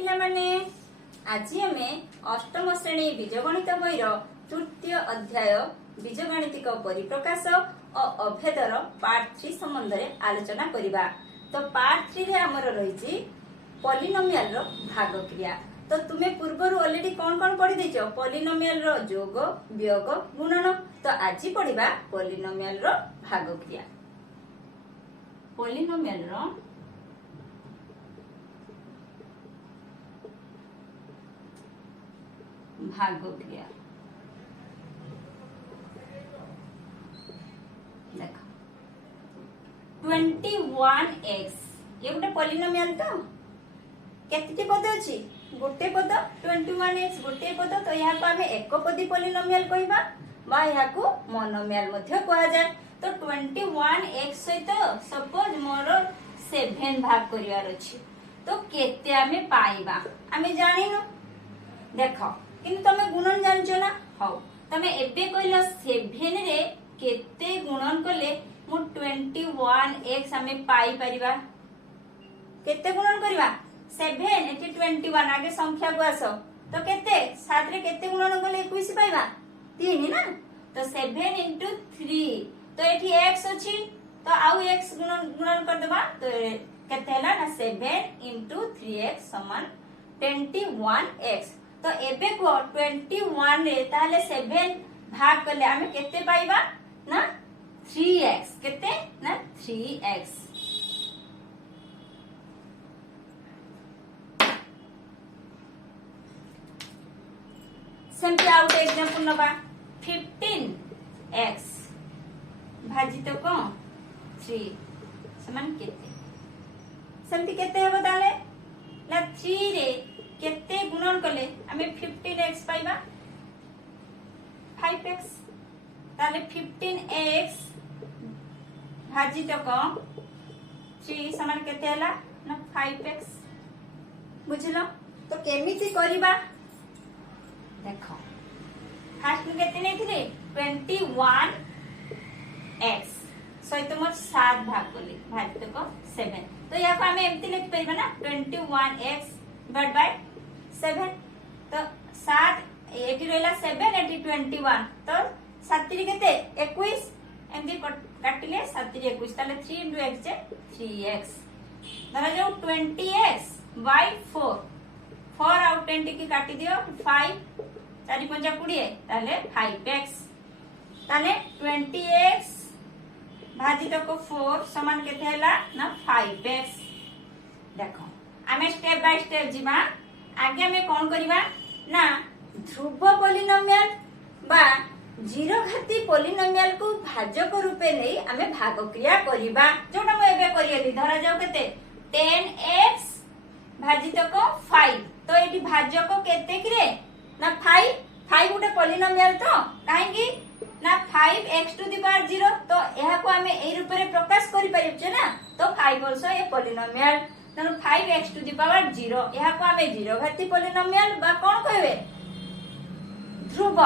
पिला माने आज आमे अष्टम श्रेणी बीजगणित बहिर तृतीय अध्याय बीजगणितिक परिप्रकाश और अभेदर पार्ट 3 संबंध रे आलोचना करिबा। तो पार्ट 3 रे हमर रहिछि पॉलिनोमियल रो भाग क्रिया। तो तुमे पूर्वरु ऑलरेडी कौन पढ़ी देछो पॉलिनोमियल रो जोग वियोग गुणन। तो आज पढ़िबा पॉलिनोमियल रो भाग क्रिया। पॉलिनोमियल रो भाग क्रिया देख 21x ये गोटे पॉलिनोमियल तो केते पद अछि गोटे पद 21x गोटे पद। तो यहाँ को आमे एक पदी पॉलिनोमियल कहबा बा यहाँ को मोनोमियल मध्ये कहा जाए। तो 21x सहित सपोज मोर 7 भाग करिवार अछि तो केते आमे पाइबा आमे जानिनो देखो किंतु तमे गुणन जानछो ना। हौ तमे एबे कहलो 7 रे केते गुणन कले मु 21x आमे पाई परिबा। केते गुणन करिबा 7 एटी 21 आगे संख्या को आसो तो केते 7 रे केते गुणन कले 21 पाइबा 3 ना। तो 7 into 3 तो एठी x अछि तो आउ x गुणन कर देबा तो केते हला ना 7 into 3x समान 21x। तो एबे को 21 रे ताले 7 भाग करले आमे केते पाइबा ना 3x केते ना 3x। सेमती आउट एग्जांपल नबा 15x भाजित को 3 समान केते सेमती केते हेबो ताले ना 3 रे केते गुणन कले आमे 15x पाइबा 5x ताले 15x भाजित को 3 समान केते हला ना 5x बुझलो। तो केमिति करिबा देखो फास्ट में केते नै थिले 21x सहित मोर 7 भाग कले भाजित को 7। तो या को आमे एमति लिख परबा ना 21x डिवाइड बाय 7। तो 7 एटी रहला 7 एटी 21 तो 7 रे केते 21 एमदी काटिले 7 रे 21 ताले 3 into x जे 3x धरा जो 20x by 4 4 आउट 20 की काटी दियो 5 4 5 20 ताले 5x ताले 20x भाजित को 4 समान केते हला ना 5x। देखो आमे स्टेप बाय स्टेप जिबा आगे हमें कौन करिबा ना ध्रुव पॉलिनोमियल बा जीरो घाती पॉलिनोमियल को भाजक रूपे नै आमे भाग क्रिया करिबा। जोटा म एबे करियली धरा जाओ केते 10x भाजित को 5 तो एटी भाजक केते किरे ना 5 गोटे पॉलिनोमियल तो काहे कि ना 5x टू द पावर 0 तो एहा को आमे एई रूप रे प्रकाश करि परिबे ना। तो 5 आल्सो ए पॉलिनोमियल तनु 5x टू द पावर 0 एहा को आमे जीरो घाती पॉलिनोमियल बा कोन कहबे ध्रुव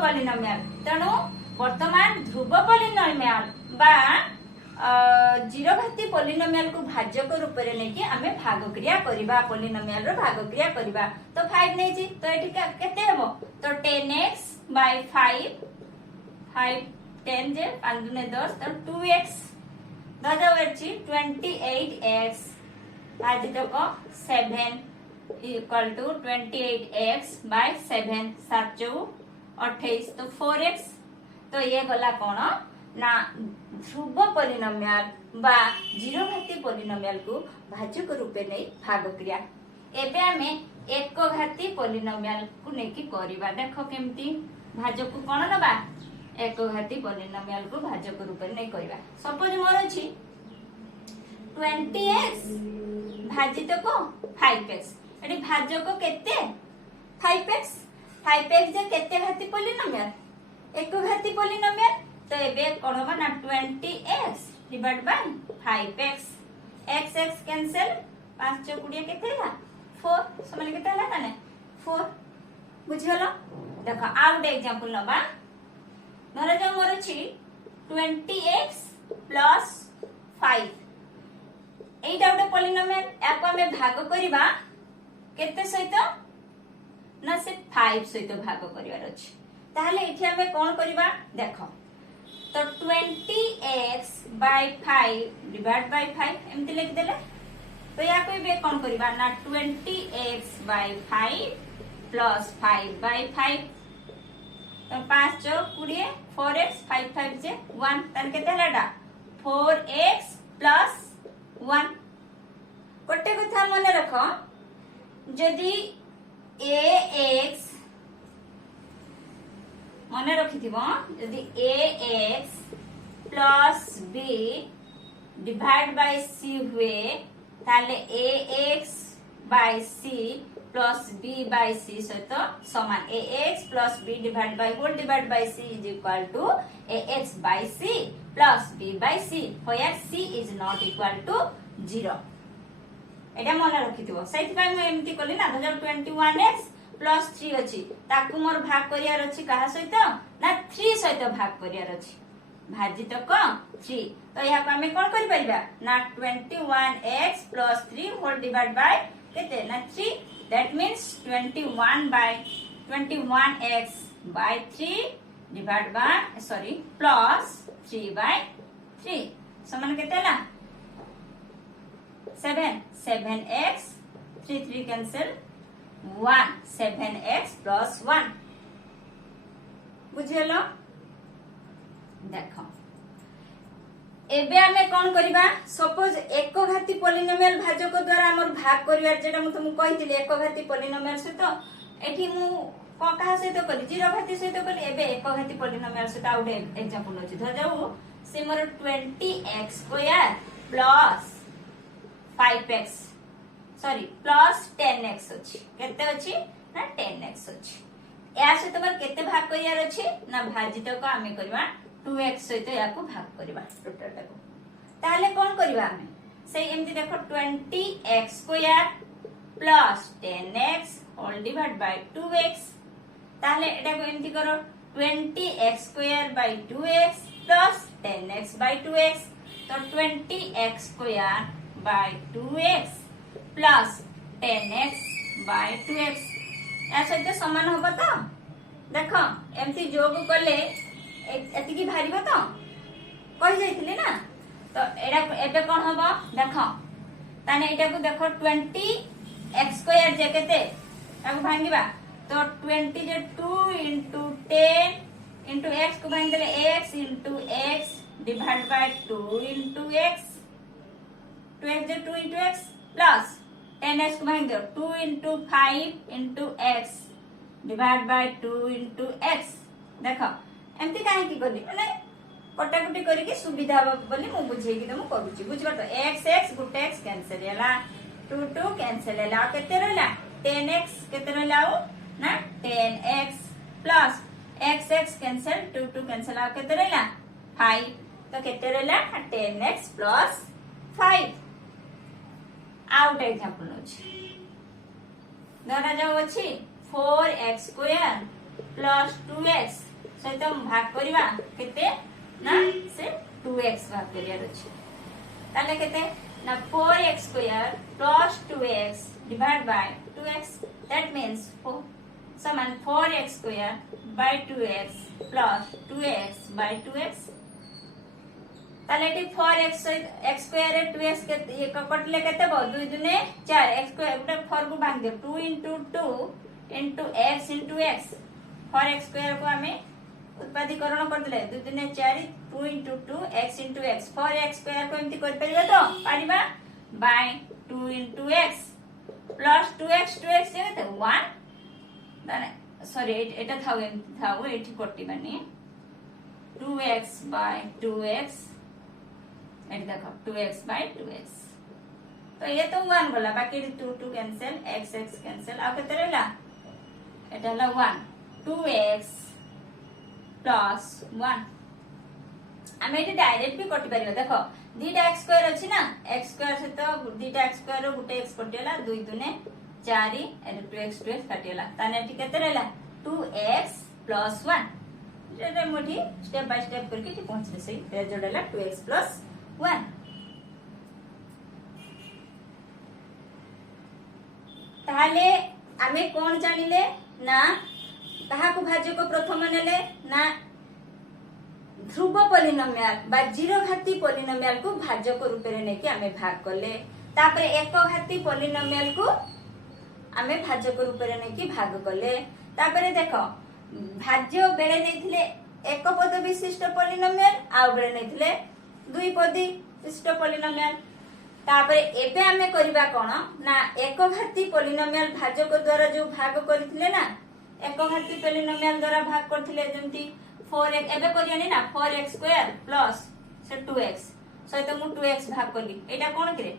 पॉलिनोमियल। तनु वर्तमान ध्रुव पॉलिनोमियल बा जीरो घाती पॉलिनोमियल को भाजक रूप रे नै कि आमे भाग क्रिया करिबा पॉलिनोमियल रो भाग क्रिया करिबा। तो 5 नै छी तो एठी केते हेबो तो 10x by 5 10 जे 5 दुने 10 तो 2x दादा वेची 28x भाजित को 7 इक्वल टू 28x by 7 7 28 तो 4x। तो ये गला कोन ना ध्रुव पॉलिनोमियल बा जीरो घाती पॉलिनोमियल को भाजक रूपे नै भाग क्रिया। एबे हमें एक घाती पॉलिनोमियल को नै कि करिबा देखो केमती भाजक को कोन नबा एक घाती पॉलिनोमियल को भाजक रूपे नै करिबा। सपोज मोर अछि 20x भाजित को 5x एटी भाजक केते 5x जे केते घाती पॉलिनोमियल एक घाती पॉलिनोमियल। तो एबे कोन होबा ना 20x divide by 5x x cancel 5 * 20 केते हला 4 समान केते हला ताने 4 बुझियलो। देखो आउट एग्जांपल नबा धरा जो मोर अछि 20x + 5 एटा गोटे पॉलिनोमियल याको हमें भाग करिबा केते सहित ना से 5 सहित भाग करिवार अछि ताहले एठी हमें कोन करिबा देखो तो 20x by 5 डिवाइड बाय 5 एमती लिख देले तो या कोई बे कोन करिबा ना 20x by 5 plus 5 by 5 तो 5 चौक 20 4x 5 5 जे 1 तन केते हलाडा 4x plus 1 गोटे कथा मने रखो जदि ax मने रखिथिबो यदि ax plus b divide by c हुए ताले ax by c plus b by c सहित समान ax plus b divide by whole divide by c is equal to ax by c plus b by c where c is not equal to 0 एटा मने रखिथिबो सहित पय मैं एमती कली ना 21x plus 3 अछि ताकू मोर भाग करियार अछि कहा सहित ना 3 सहित भाग करियार अछि भाजित क 3 तो या को हमें कोन करि परिबा ना 21x plus 3 whole divide bye केते ना 3 that means 21x by 3 divide by sorry plus 3 by 3 समान केते ला 7x 3 कैंसिल 1 7x plus 1 बुझियलो देखो एबे हमें कोन करिबा सपोज एक घाती पॉलिनोमियल भाजक द्वारा हमर भाग करिवार जेटा मु तुमको कहितली एक घाती पॉलिनोमियल से तो एठी मु कहा से तो करी जीरो घाती से तो करी एबे एक घाती पॉलिनोमियल से आउट एग्जांपल होची ध जाऊ से मोर 20x square plus 5x sorry plus 10x अछि केते अछि ना 10x अछि या से तमर केते भाग करियार अछि ना भाजित को हमें करबा 2x सहित या को भाग करबा टोटल टाको ताले कोन करबा हमें से एमती देखो 20x square plus 10x whole divide by 2x ताले एटा को एमती करो 20x square by 2x plus 10x bye 2x तो 20x square by 2x plus 10x bye 2x ऐसा तो समान होबो तो देखो एमती जोग कले एति की भारीबो तो कहि जाइथिले ना तो एडा एबे कोन होबो देखो ताने एटा को देखो 20x स्क्वायर जे केते ताको भांगीबा तो 20 जे 2 into 10 into x को भांग देले x into x divide by 2 into x 2x J 2 into x plus 10x को भांग दो 2 into 5 into x divide by 2 into x देखो एमती काहे की करली माने कटाकुटी करी के सुविधा बोली मु बुझेई कि तुम करूची बुझबा तो x x गुटे x कैंसिल हैला 2 2 कैंसिल हैला केते रहला 10x केते रहला ना 10x plus x x cancel 2 2 cancel आ केते रहला 5 तो केते रहला 10x प्लस 5 आउट एग्जांपल अछि धरा जाउ अछि 4x स्क्वायर प्लस 2x सहित भाग करबा केते ना से 2x भाग करियार अछि ताले केते ना 4x square plus 2x divide by 2x that means समान 4x square by 2x plus 2x bye 2x ताले 4x x स्क्वायर है 2x के ये कटले केते बो 2 दुने 4 x स्क्वायर गुटे 4 को भाग दे 2 into 2 into x into x 4x square को हमें उत्पादीकरण कर देले 2 दुने 4 2 into 2 x into x 4x square को एमती कर परिबा तो पारिबा by 2 into x plus 2x जे 1 ताने सॉरी एटा थाउ एठी कोटी बनी 2x by 2x एट देखो 2x by 2x तो ये तो 1 बोला बाकी 2 2 कैंसिल x x कैंसिल आ केते रहला एटा ला 1 2x प्लस 1 हमें एटी डायरेक्ट भी कटि परिबा देखो दीटा x स्क्वायर अछि ना x स्क्वायर से तो दीटा x स्क्वायर रो गुटे x कटियला 2 दुने 4 एटा 2x 2x कटियला ताने एटी केते रहला 2x प्लस 1 जेटा मोठी स्टेप बाय स्टेप करके टी पहुंचले सही ते जोड़ला 2x प्लस 1 ताहले आमे कोन जानिले ना ताहाकु भाज्यक प्रथम नेले ना ध्रुव पॉलिनोमियल बा जीरो घाती पॉलिनोमियल को भाज्यक रूप रे नेकी आमे भाग कले तापर एक घाती पॉलिनोमियल को आमे भाज्यक रूप रे नेकी भाग कले तापर देखो भाज्य बेले नेथिले एक पद विशिष्ट पॉलिनोमियल आ बेले नेथिले दुई पदी विशिष्ट पॉलिनोमियल तापर एबे आमे करिबा कोन ना एक घाती पॉलिनोमियल भाजक द्वारा जो भाग करथिले ना एक घाती पॉलिनोमियल द्वारा भाग करथिले जेमति 4x एबे करियानी ना 4x² प्लस से 2x सहित मु 2x भाग करली एटा कोन करे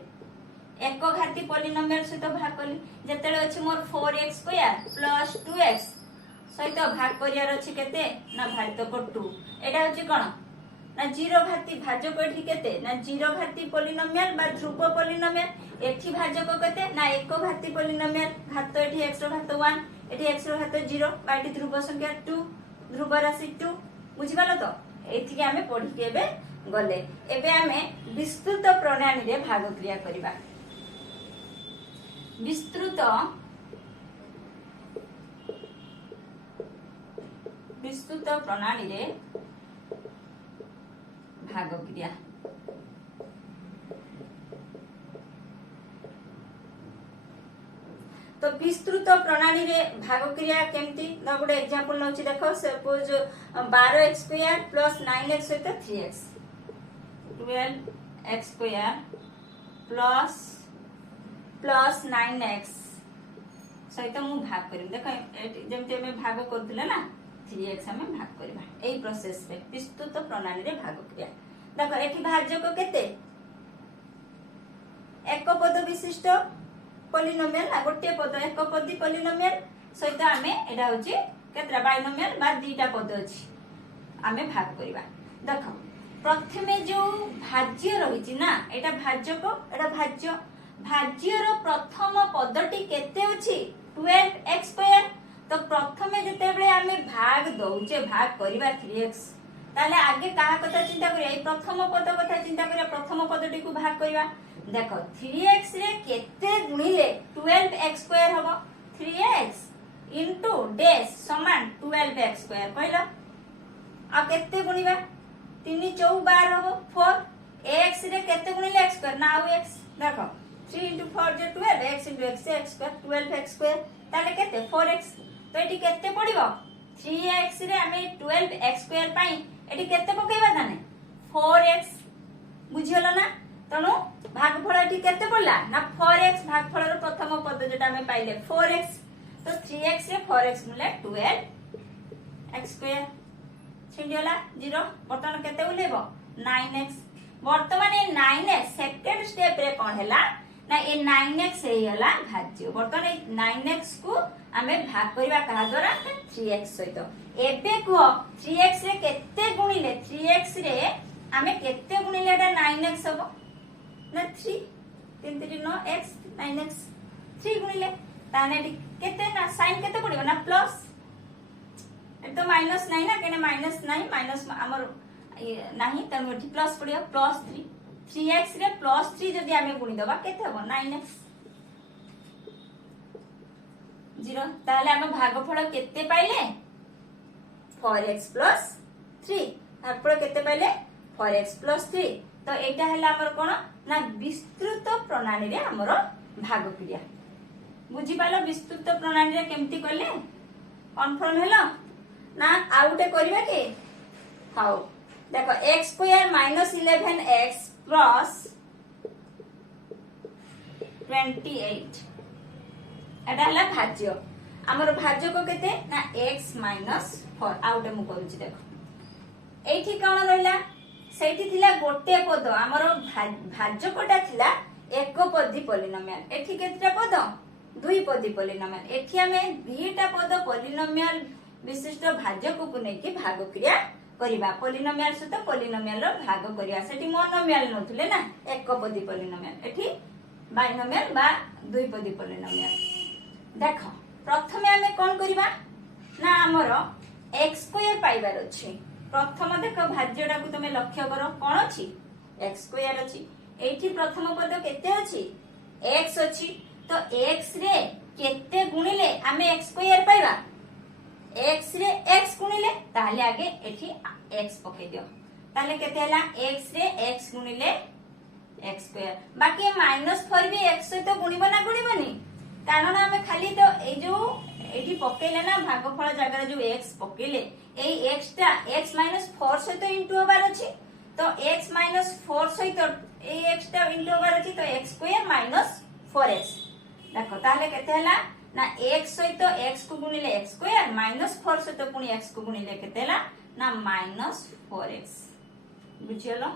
एक घाती पॉलिनोमियल सहित भाग करली जेतेले अछि मोर 4x² प्लस 2x सहित भाग करियार अछि केते ना भाजक 2 एटा अछि कोन ना जीरो घाती भाजक एठी केते ना जीरो घाती पॉलिनोमियल बा ध्रुव पॉलिनोमियल एठी भाजक केते ना एक घाती पॉलिनोमियल घात एठी x रो घात 1 एठी x रो घात 0 बा एठी ध्रुव संख्या 2 ध्रुव राशि 2 बुझिबालो तो एठी के हमें पढी के एबे गले एबे हमें विस्तृत प्रणाली रे भाग क्रिया करिबा विस्तृत प्रणाली रे भाग क्रिया तो विस्तृत प्रणाली रे भाग क्रिया केमती ना गोटे एग्जांपल नउची देखो सपोज 12x² प्लस 9x सहित 3x 12x² प्लस 9x सहित मु भाग करिम देखो जेमते हमें भाग करथिले ना 3x हमें भाग करबा एई प्रोसेस रे विस्तृत प्रणाली रे भाग क्रिया देखो एठी भाज्यक केते एक पद विशिष्ट पॉलिनोमियल ना गोटे पद एक पदी पॉलिनोमियल सहित आमे एटा होची केतरा बाइनोमियल बा दीटा पद अछि आमे भाग करबा देखो प्रथमे जो भाज्य रहिछि ना एटा भाज्यक एटा भाज्य रो प्रथम पदटी केते अछि 12x² तो प्रथमे जते बेले आमे भाग दउचे भाग करबा 3x ताले आगे काहा कथा चिंता करिया ए प्रथम पद कथा चिंता करिया प्रथम पदटी को भाग करबा देखो 3x रे केते गुणिले 12x² हबो 3x इनटू डैश समान 12x² कहलो आ केते गुणिबा 3 4 12 हबो 4 x रे केते गुणिले x² ना आउ x देखो 3 into 4 जे 12 x into x x² 12x² ताले केते 4x तो एटी केते पडिबो 3x रे हमें 12x² पाई एटी केते पकेबा जाने 4x बुझियला ना तनो भागफल एटी केते पडला ना 4x भागफल रो प्रथम पद जेटा हमें पाइले 4x तो 3x रे 4x मिले 12x² छिंडियला 0 बर्तन केते उलेबो 9x वर्तमान ए 9x सेकंड स्टेप रे कोन हैला ना ए 9x हेयला भाज्य बर्तन ए 9x को हमें भाग करबा कहा द्वारा 3x सहित एबे को 3x रे केते गुणिले 3x रे हमें केते गुणिले एटा 9x हबो ना 3 3 3 9 x 9x 3 गुणिले ताने केते ना साइन केते पडिबो ना प्लस ए तो माइनस नहीं ना केने माइनस नहीं माइनस हमर नहीं तनो प्लस पडियो प्लस 3 3x रे प्लस 3 जदी हमें गुणी दबा केते हबो 9x 0 ताले हम भागफल केते पाइले 4x प्लस 3 भागफल केते पाइले 4x प्लस 3 तो एटा हला हमर कोन ना विस्तृत प्रणाली रे हमर भाग क्रिया बुझी पालो विस्तृत प्रणाली रे केमती करले कन्फर्म हेलो ना आउटे करबा के हाउ देखो x² - 11x प्लस 28 एटा हला भाज्य हमर भाज्य को केते ना x - 4 आउटे मु करूची देखो एठी कोन रहला सेठी थिला गोटे पद हमर भाज्य कोटा थिला एक पदी पॉलिनोमियल एठी केतरा पद दुई पदी पॉलिनोमियल एठी हमें दुईटा पद पॉलिनोमियल विशिष्ट भाज्य को नै कि भाग क्रिया करिबा पॉलिनोमियल सहित पॉलिनोमियल रो भाग करिया सेठी मोनोमियल नथुले ना एक पदी पॉलिनोमियल एठी बाइनोमियल बा दुई पदी पॉलिनोमियल देखो प्रथमे हमें कोन करिबा ना हमर x² पाइबार अछि प्रथम देखो भाज्यटा को तुमे लक्ष्य करो कोन अछि x² अछि एठी प्रथम पद केते अछि x अछि तो x रे x रे x गुणिले ताहले आगे एठी x पके दियो ताहले केते हला x रे x गुणिले x स्क्वायर बाकी -4 भी x सहित गुणिबो ना गुणिबोनी कारण आमे खाली तो ए जो एठी पकेले ना भागफल जगह जो x पकेले ए x टा x -4 सहित इंटू होबार अछि तो x -4 सहित ए x टा इंटू होबार अछि तो x स्क्वायर -4x देखो ताहले केते हला ना x सहित x को गुणिले x स्क्वायर -4 सहित पुनी x को गुणिले केते हला ना -4x बुझियलो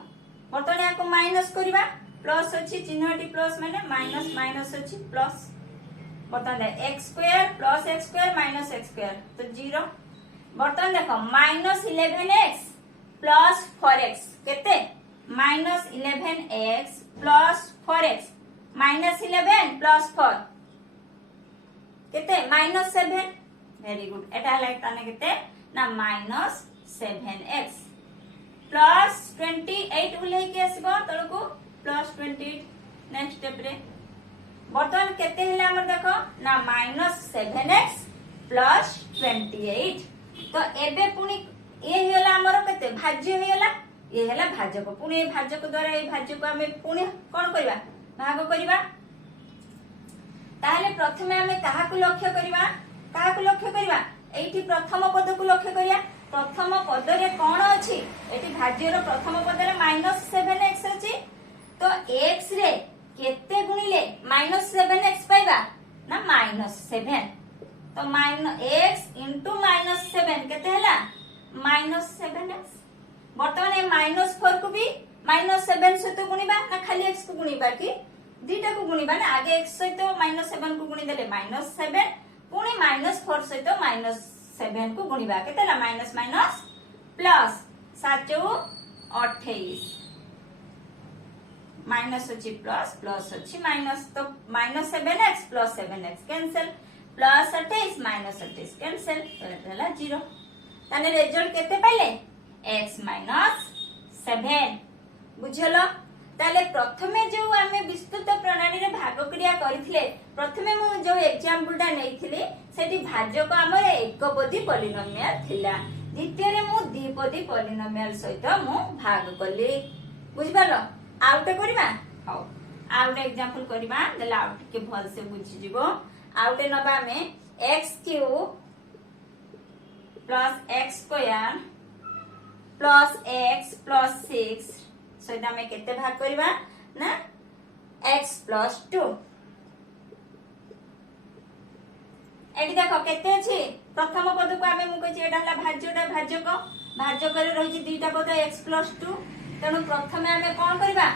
बर्तमान याको माइनस करिबा प्लस अछि चिन्हटी प्लस माने माइनस माइनस अछि प्लस बर्तमान x square plus x square minus x square तो 0 बर्तमान देखो -11x प्लस 4x केते -11x प्लस 4x -11 प्लस 4 केते -7 वेरी गुड एटा लाइक ताने केते ना -7x प्लस 28 उले के आसीबो तळको प्लस 28 नेक्स्ट स्टेप रे बर्तमान केते हेला हमर देखो ना -7x प्लस 28 तो एबे पुनी ए हेला हमर केते भाज्य हेला ए हेला भाजक पुनी ए भाजक द्वारा ए भाज्य को हमें पुनी कोन करबा भाग करबा ताहले प्रथमे हमें काहा को लक्ष्य करबा एठी प्रथम पद को लक्ष्य करिया प्रथम पद रे कोन अछि एठी भाज्य रो प्रथम पद रे -7x अछि तो x रे केते गुणिले -7x पाइबा ना -7 तो x into -7 केते हला -7x बर्तमान ए -4 को भी -7 सहित गुणिबा ना खाली x को गुणिबा की दीटा को गुणिबा ना आगे x सहित -7 को गुणी देले -7 पुनी -4 सहित -7 को गुणिबा केते हला माइनस माइनस प्लस 7 28 माइनस अछि प्लस प्लस अछि माइनस तो -7x plus 7x cancel plus 28 minus 28 cancel तो हला 0 ताने रिजल्ट केते पाइले x -7 बुझलो ताले प्रथमे जो आमे विस्तृत प्रणाली रे भाग क्रिया करिथिले प्रथमे मु जो एग्जांपल ता नैथिले सेठी भाज्य को हमर एकपदी पॉलिनोमियल थिला द्वितीय रे मु द्विपदी पॉलिनोमियल सहित मु भाग करली बुझबालो आउट करबा हाउ आउट एग्जांपल करबा देला आउट के भल से बुझि जिवो आउट नबा में x³ plus x square plus x plus 6 सहित हमें केते भाग करबा ना x प्लस 2 एटी देखो केते अछि प्रथम पद को हमें मु कहछि एटा हला भाज्य करे रहिछि दुईटा पद x प्लस 2 तनु प्रथमे हमें कोन करबा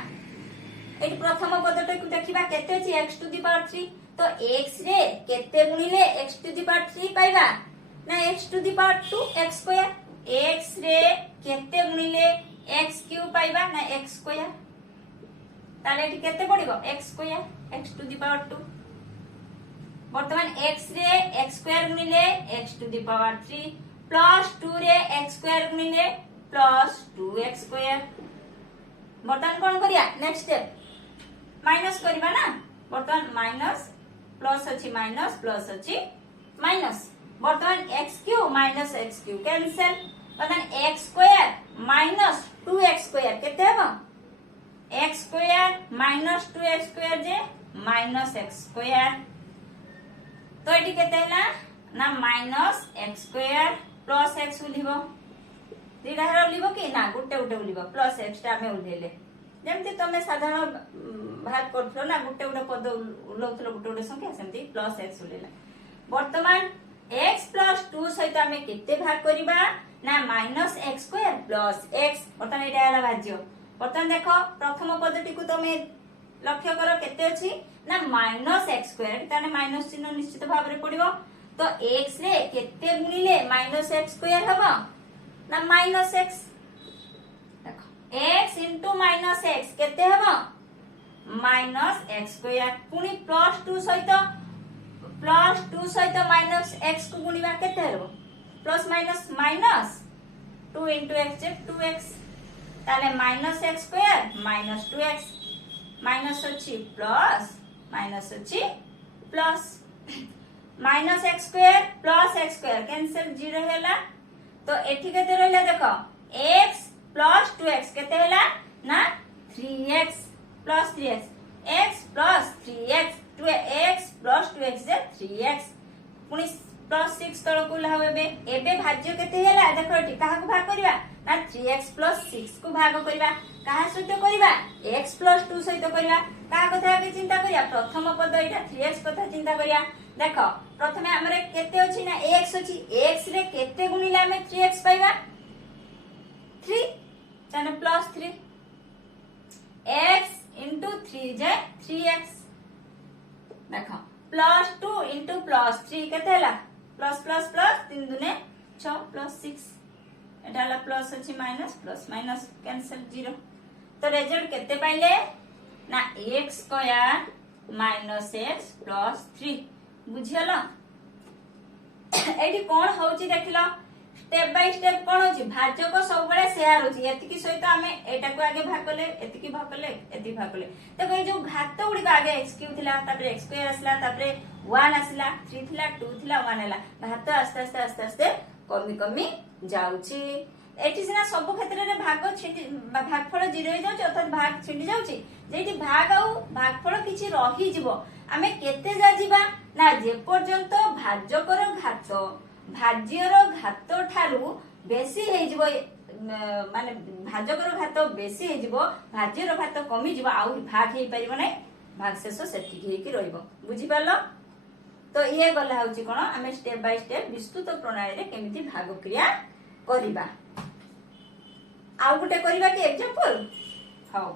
एटी प्रथम पदटा को देखिबा केते अछि x टू द पावर 3 तो x रे केते गुणिले x टू द पावर 3 पाइबा ना x to the power 2 x square x रे केते गुणिले x क्यूब पाइबा ना x स्क्वायर ताले एटी केते पडिबो x square x to the power 2 वर्तमान x रे x स्क्वायर गुणिले x to the power 3 plus 2 रे x स्क्वायर गुणिले प्लस 2x स्क्वायर वर्तमान कोन करिया नेक्स्ट स्टेप माइनस करबा ना वर्तमान माइनस प्लस अछि माइनस प्लस अछि माइनस वर्तमान x cube minus x cube cancel वर्तमान x square minus 2x square केते हबो x square minus 2x square जे माइनस x स्क्वायर तो एटी केते हला ना minus x square plus x उलिबो दीटा हेरो उलिबो कि ना गुटे गुटे उलिबो प्लस x टा में उलेले जेमति तमे साधारण भाग करथलो ना गुटे गुटे पद उलौथलो गुटे गुटे संख्या सेमति प्लस x उलेला वर्तमान x प्लस 2 सहित हमें केते भाग करिबा ना minus x square plus x वर्तमान एटा हला भाज्य वर्तमान देखो प्रथम पदटी को तमे लक्ष्य करो केते अछि ना माइनस x स्क्वायर ताने माइनस चिन्ह निश्चित भाव रे पडिबो तो x रे केते गुणिले माइनस x स्क्वायर हबो ना माइनस x देखो x into माइनस x केते हबो माइनस x स्क्वायर पुनी प्लस 2 सहित माइनस x को गुणिबा केते हबो plus minus minus 2 into x जे 2x ताले minus x square minus 2x minus अछि प्लस माइनस अछि plus minus x square plus x square cancel 0 हैला तो एठी केते रहला देखो x प्लस 2x केते हैला ना 3x plus 3x x plus 3x 2x plus 2x जे 3x पुनी प्लस 6 तळकु लाहबे एबे भाज्य केते हैला देखो एठी काहा को भाग करबा ना 3x प्लस 6 को भाग करबा काहा सहित करबा x प्लस 2 सहित करबा काहा कथा के चिंता करिया प्रथम पद एटा 3x कथा चिंता करिया देखो प्रथमे हमरे केते अछि ना x अछि x रे केते गुणिले हमें 3x पाइबा 3 ताने प्लस 3 x into 3 जे 3x देखो प्लस 2 into प्लस 3 केते हला प्लस प्लस प्लस 3 दुने 6 प्लस 6 एटा हला प्लस अछि माइनस प्लस माइनस कैंसिल 0 तो रिजल्ट केते पाइले ना x square minus x plus 3 बुझियलो एठी कोन होउची देखिलो स्टेप बाय स्टेप कोन होउची भाजक सब बळे शेयर होउची एतिकी सहित हमें एटा को आगे भाग करले एतिकी भाग करले एतिकी भाग करले देखो ए जो घात उडी को आगे x क्यूब थिला तापरे x स्क्वायर असला तापरे 1 असला 3 थिला 2 थिला 1 हला घात आस्ते आस्ते आस्ते आस्ते कमी कमी जाउची एठी सिना सब क्षेत्र रे भाग छिंडी भागफल 0 हो जाउची अर्थात भाग छिंडी जाउची जेठी भाग आउ भागफल किछि रही जिवो आमे केते जा जिबा ना जे पर्यंत भाज्यकर घात भाज्यर घात ठारू बेसी हे जिवो माने भाज्यकर घात बेसी हे जिवो भाज्यर घात कमी जिवो आउ भाग हे परिबो नै भाग शेष सेति हे कि रहइबो बुझि पालो तो ये गला होची कोन आमे स्टेप बाय स्टेप विस्तृत प्रणाली रे केमिति भाग क्रिया करिबा आउ गुटे करिबा कि एग्जांपल हाउ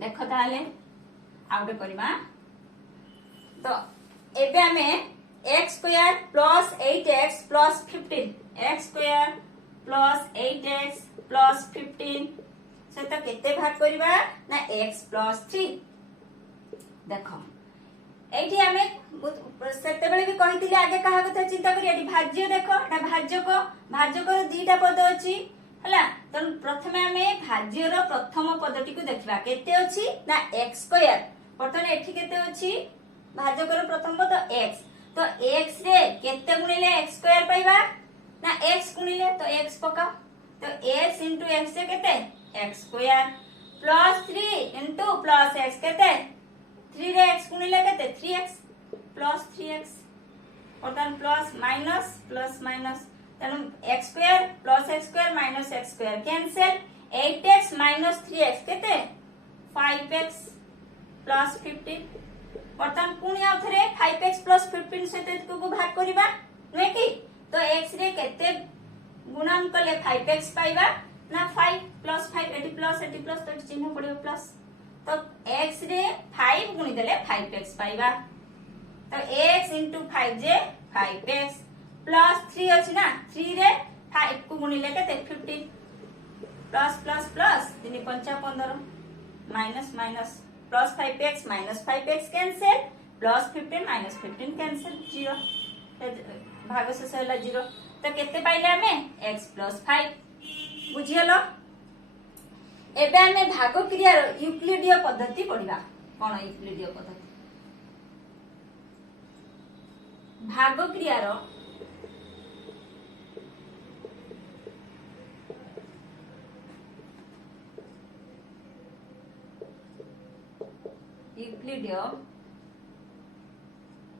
देखो ताले आउ गुटे करिबा तो एबे हमें x square plus 8x plus 15 x square plus 8x plus 15 से तो केते भाग करिबा ना x प्लस 3 देखो एठी हमें सेते बेले भी कहितिले आगे कहा कथा चिंता करी एठी भाज्य देखो एटा भाज्यक दीटा पद अछि हला त प्रथमे हमें भाज्यर प्रथम पदटी को देखिबा केते अछि ना x स्क्वायर प्रथमे एठी केते अछि भाज्यकर प्रथम पद x तो x रे केते गुणिले x स्क्वायर पाइबा ना x गुणिले तो x पकाओ तो x into x से केते x square plus 3 into plus x केते 3 रे x गुणिले केते 3x प्लस 3x और तन प्लस माइनस तन x square plus x square minus x square cancel 8x minus 3x केते 5x प्लस 15 बर्तमान पुणी आउथरे 5x प्लस 15 सहित को भाग करिबा नै कि तो x रे केते गुणन कले 5x पाइबा ना 5 प्लस 5 एटी प्लस तो चिन्ह पड़िबो प्लस तो x रे 5 गुणी देले 5x पाइबा तो x into 5 जे 5x प्लस 3 अछि ना 3 रे 5 को गुणिले केते 15 plus plus plus 3 5 15 minus minus plus 5x minus 5x cancel plus 15 minus 15 cancel 0 भाग शेष होला 0 तो केते पाइले हमें x प्लस 5 बुझियलो एबे हमें भाग क्रिया यूक्लिडीय पद्धति पढिबा कोन यूक्लिडीय पद्धति भाग क्रिया रो यूक्लिडीय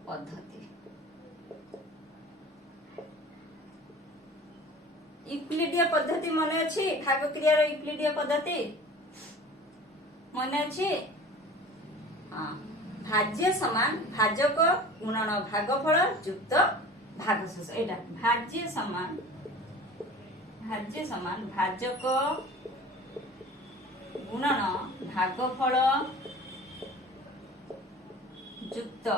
पद्धति यूक्लिडीय पद्धति मने अछि भाग क्रिया रो यूक्लिडीय पद्धति मने अछि हां भाज्य समान भाजक गुणन भागफल युक्त भागशेष एटा भाज्य समान भाजक गुणन भागफल युक्त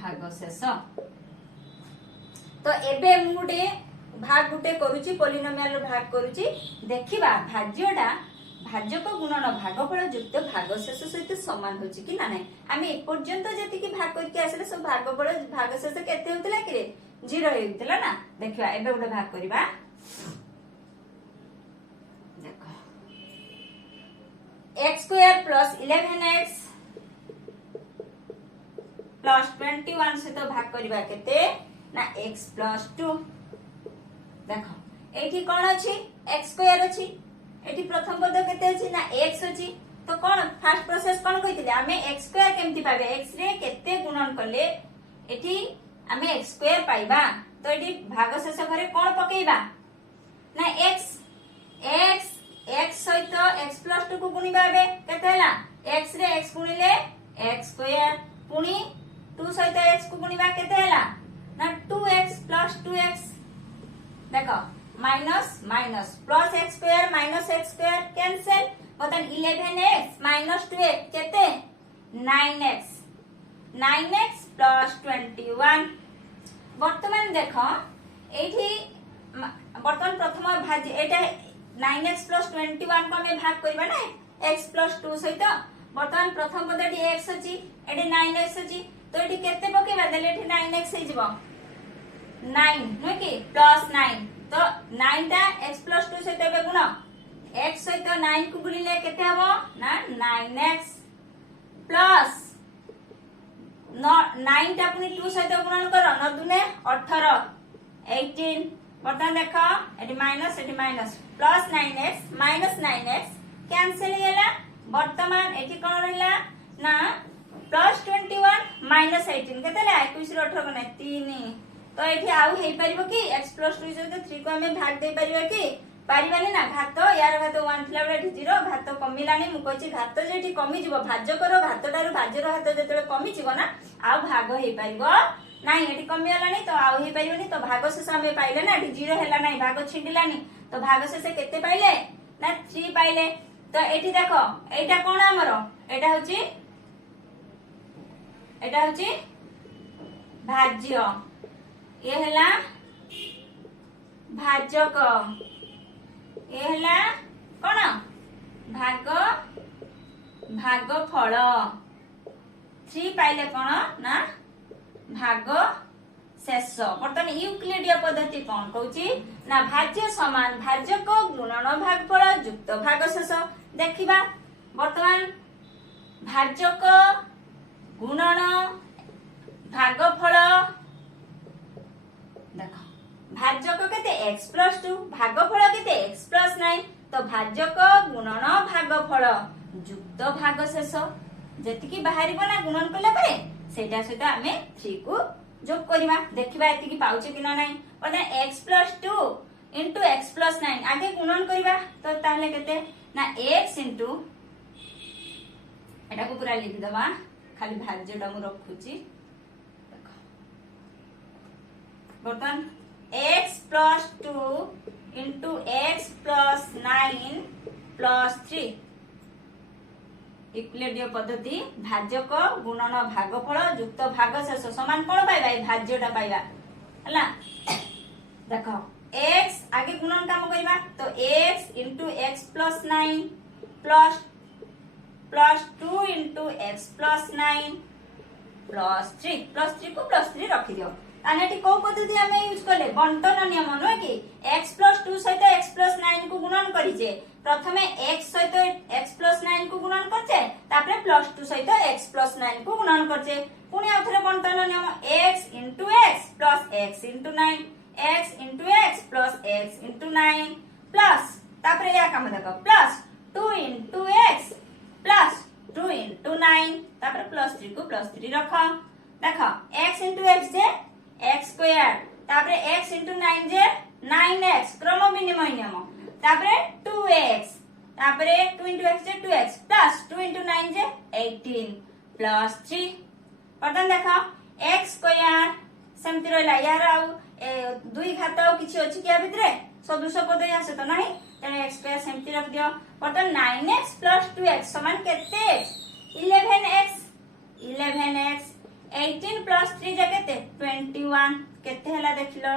भागशेष तो एबे मुडे भाग गुटे करूची पॉलिनोमियल भाग करूची देखिबा भाज्यटा भाजक गुणन भागफल युक्त भागशेष सहित समान होची कि ना नै आमे ए पर्यंत जति कि भाग करके आसले सब भागफल भागशेष केते होतला कि रे 0 होतला ना देखिबा एबे गुटे भाग करिबा देखो x square plus 11x plus 21 सहित भाग करबा केते ना x प्लस 2 देखो एठी कोन अछि x स्क्वायर अछि एठी प्रथम पद केते अछि ना x अछि तो कोन फर्स्ट प्रोसेस कोन कहितले हमें x स्क्वायर केमति पाबे x रे केते गुणन करले एठी हमें x स्क्वायर पाइबा तो एठी भाग शेष घरे कोन पकेइबा ना x सहित x प्लस 2 को गुणिबा बे केते हला x रे x गुणिले x स्क्वायर पुनी 2 सहित x को गुणिबा केते हला ना 2x प्लस 2x देखो minus minus plus x square minus x square cancel बतन 11x माइनस 2x केते 9x प्लस 21 वर्तमान देखो एठी वर्तमान प्रथम भाज एटा 9x प्लस 21 को हमें भाग करबा ना x प्लस 2 सहित वर्तमान प्रथम पदटी x अछि एटी 9x अछि तो एटी केते पकेबा देले एटी 9x हे जिवो 9 नो कि प्लस 9 तो 9 टा x प्लस 2 सहित बे गुण x सहित 9 को गुणिले केते हबो ना 9x प्लस 9 टा पुनी 2 सहित गुणन करो 9 दुने 18 18 वर्तमान देखो eighty minus plus 9x minus 9x cancel गेला वर्तमान एटी कोन रहला ना प्लस 21 माइनस 18 केते ला 21 रो 18 कोने 3 तो एठी आउ हेई परिबो कि x प्लस 2 सहित 3 को हमें भाग दे परिबो कि पारिबानी ना घात यार घात 1 थिला बेले एठी 0 घात कमिलानी मु कहछि घात जेठी कमी जिवो भाजकर घातटारु भाजर घात जेतले कमी जिवो ना आउ भाग हेई परिबो नाही एठी कमी हलानी तो आउ हेई परिबोनी तो भाग शेष हमें पाइले ना एठी 0 हेला नाही भाग छिंडिलानी तो भाग शेष केते पाइले ना 3 पाइले तो एठी देखो एटा कोन हमरो एटा होची भाज्य ये हला भाजक ये हला कोन भाग फल 3 पाइले कोन ना भाग शेष बर्तमान यूक्लिडीय पद्धति कोन कहूची ना भाज्य समान भाजक गुणन भागफल युक्त भाग शेष देखिबा वर्तमान भाजक गुणन भागफल देखो भाजक केते x प्लस 2 भागफल केते x प्लस 9 तो भाजक गुणन भागफल युक्त भाग शेष जेतिकी बाहरिबो ना गुणन करला परे सेटा सहित हमें 3 को जोग करबा देखिबा एतिकी पाउचे कि ना नाही पता x plus 2 into x plus 9 आगे गुणन करबा तो ताले केते ना x into एटा को पूरा लिखि दबा खाली भाज्यटा मु रखुची बर्तन x plus 2 into x plus 9 plus 3 यूक्लिडीय पद्धति भाजक गुणन भागफल युक्त भाग शेष समान कोन पाइबा भाज्यटा पाइबा हला देखो x आगे गुणन काम करबा तो x into x plus 9 plus 2 into x plus 9 plus 3 को प्लस 3 रखि दियो ताने एठी को पद्धति हमें यूज करले बंटन नियम न कि x प्लस 2 सहित x प्लस 9 को गुणन करिजे प्रथमे x सहित x प्लस 9 को गुणन करछे तापरे प्लस 2 सहित x प्लस 9 को गुणन करछे पुनी आथरे बंटन नियम x into x plus x into 9 x into x plus x into 9 plus तापरे या काम देखो plus 2 into x plus 2 into 9 तापरे प्लस 3 को प्लस 3 रखो देखो x into x जे x स्क्वायर तापरे x into 9 जे 9x क्रम विनिमय नियम तापरे 2x तापरे 2 into x जे 2x प्लस 2 into 9 जे 18 प्लस 3 वर्तमान देखो x स्क्वायर सेमति रहला यार आ दुई घात आ किछि अछि किया भितरे सदृश पद आसे तो नाही तेने x स्क्वायर सेमति रख दियो वर्तमान 9x प्लस 2x समान केते 11x 18 प्लस 3 जे केते 21 केते हला देखलो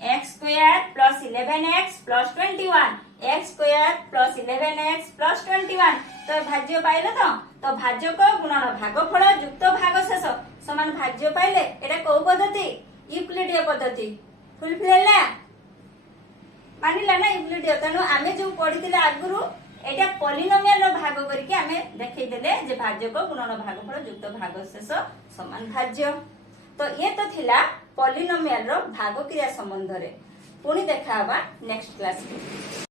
x square plus 11x plus 21 x square plus 11x plus 21 तो भाज्य पाइले तो भाज्यक गुणन भागफल युक्त भाग शेष समान भाज्य पाइले एटा को पद्धति यूक्लिडीय पद्धति फुलफिल होला मानिला ना यूक्लिडीय तनु आमे जो पढितिले आगुरु एटा पॉलिनोमियल रो भाग करके आमे देखै देले जे भाज्यक गुणन भागफल युक्त भागशेष समान भाज्य। तो ये तो थिला पॉलिनोमियल रो भाग क्रिया संबंध रे। पुणी देखा हबा नेक्स्ट क्लास में।